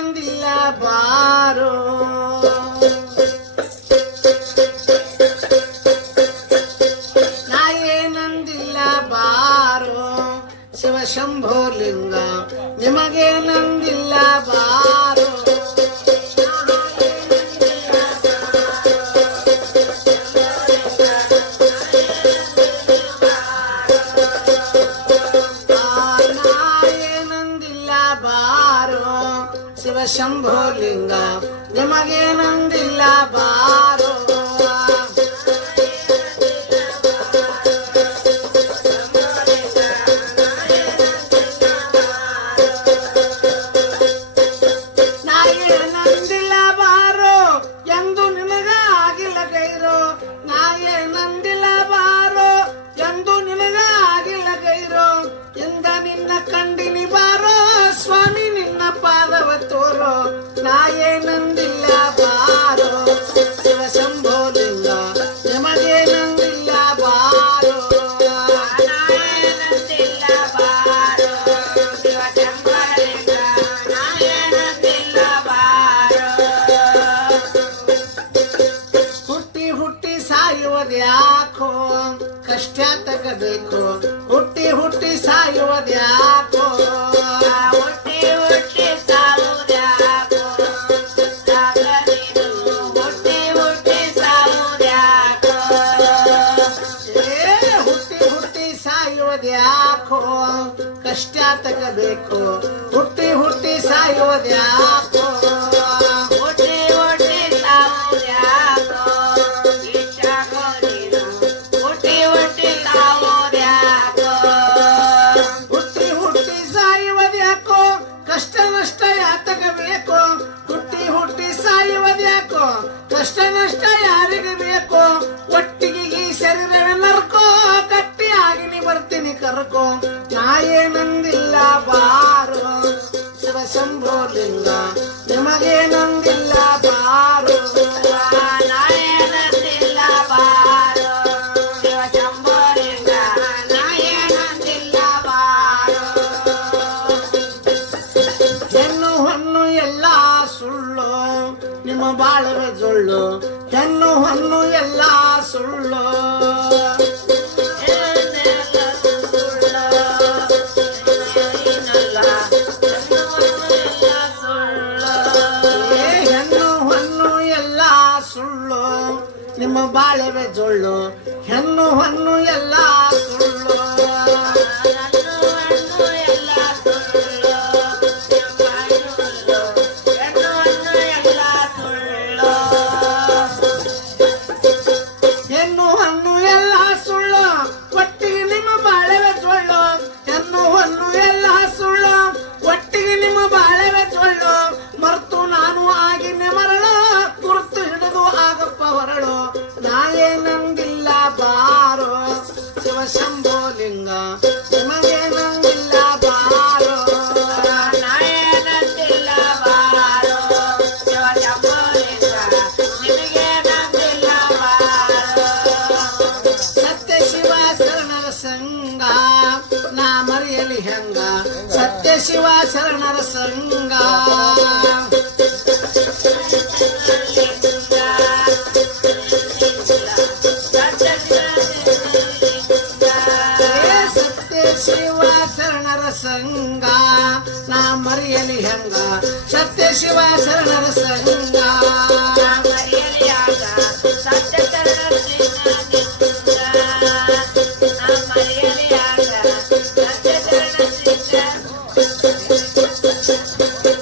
ಏನಂದಿಲ್ಲ ಬಾರೋ ನಾ ಏನಂದಿಲ್ಲ ಬಾರೋ ಶಿವಶಂಭೋ ಲಿಂಗ ನಿಮಗೇನಂದಿಲ್ಲ ಬಾರೋ ಶಿವಶಂಭೋ ಲಿಂಗ ನಿಮಗೇನಂದಿಲ್ಲ ಬಾರೋ ಸಾಯುವುದ್ಯಾಕೋ ಕಷ್ಟ ತಗಬೇಕು ಹುಟ್ಟಿ ಹುಟ್ಟಿ ಸಾಯುವುದ್ಯಾಕೋ ಹುಟ್ಟಿ ಹುಟ್ಟಿ ಸಾಯುವುದ್ಯಾಕೋ ಹುಟ್ಟಿ ಹುಟ್ಟಿ ಸಾಯುವುದ್ಯಾಕೋ ಏ, ಹುಟ್ಟಿ ಹುಟ್ಟಿ ಸಾಯುವುದ್ಯಾಕೋ ಕಷ್ಟ ತಗಬೇಕು ಹುಟ್ಟಿ ಹುಟ್ಟಿ ಸಾಯುವುದ್ಯಾಕೋ ಬರ್ತೀನಿ ಕರ್ಕೋ ನಾ ಏನಂದಿಲ್ಲ ಬಾರೋ ಶಿವಶಂಭೋ ಲಿಂಗ ನಿಮಗೇನಂದಿಲ್ಲ ಬಾರೋ ನಾ ಏನಂದಿಲ್ಲ ಬಾರೋ ಶಿವಶಂಭೋ ಲಿಂಗ ನಾ ಏನಂದಿಲ್ಲ ಬಾರೋ ಹೆಣ್ಣು ಹೊನ್ನು ಎಲ್ಲ ಸುಳ್ಳು ನಿಮ್ಮ ಬಾಳವೆ ಜೊಳ್ಳು ಹೆಣ್ಣು ಹೊನ್ನು ಎಲ್ಲ ಸುಳ್ಳು ನಿಮ್ಮ ಬಾಳೆವೆ ಜೊಳ್ಳು ಹೆಣ್ಣು ಹಣ್ಣು ಎಲ್ಲ శంభోలింగ சத்யசிவா சரணர சங்கா ಶಿವ ಶರಣರ ಸಂಗ ನಾ ಮರಿಯಲಿ ಹೆಂಗ? ಸತ್ಯ ಶಿವ ಶರಣರ ಸಂಗ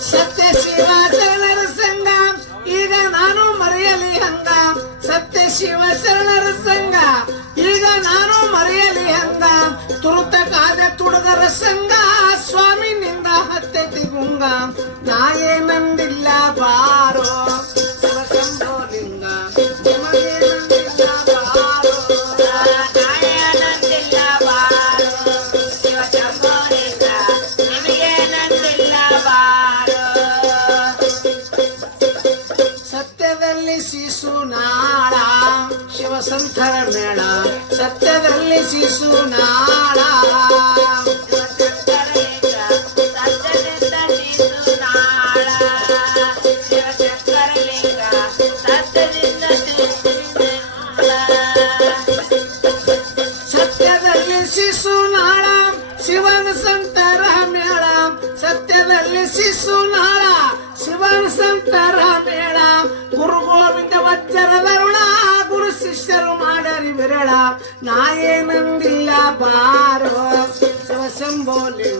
ಸತ್ಯ ಶಿವ ಶರಣರ ಸಂಗ ಈಗ ನಾನು ಮರೆಯಲಿ ಹಂಗ? ಸತ್ಯ ಶಿವ ಶರಣರ ಈಗ ನಾನು ಮರೆಯಲಿ ಅಂದ ತುರುತ ಕಾದ ತುಡದ ಸಂಗ ಸ್ವಾಮಿ ನಿಂದ ಹತ್ತೆತಿ ಗುಂಗ ನಾಯೇನಂದಿಲ್ಲ ಶಿವಸಂತರ ಮೇಳ ಸತ್ಯದಲ್ಲಿ ಶಿಶು ನಾಳ. ಸತ್ಯದಲ್ಲಿ ಶಿವನ ಸಂತರ ಮೇಳ. ಸತ್ಯದಲ್ಲಿ ಶಿಶುನಾಳ ಶಿವನ ಸಂತರ ಗುರು ಗೋವಿಂದ ಶಿಷ್ಯರು ಮಾಡರಿ ವಿರಳ. ನಾಯೇನಂದಿಲ್ಲ ಬಾರೋ. ಶಿವಶಂಭೋಲಿಂಗ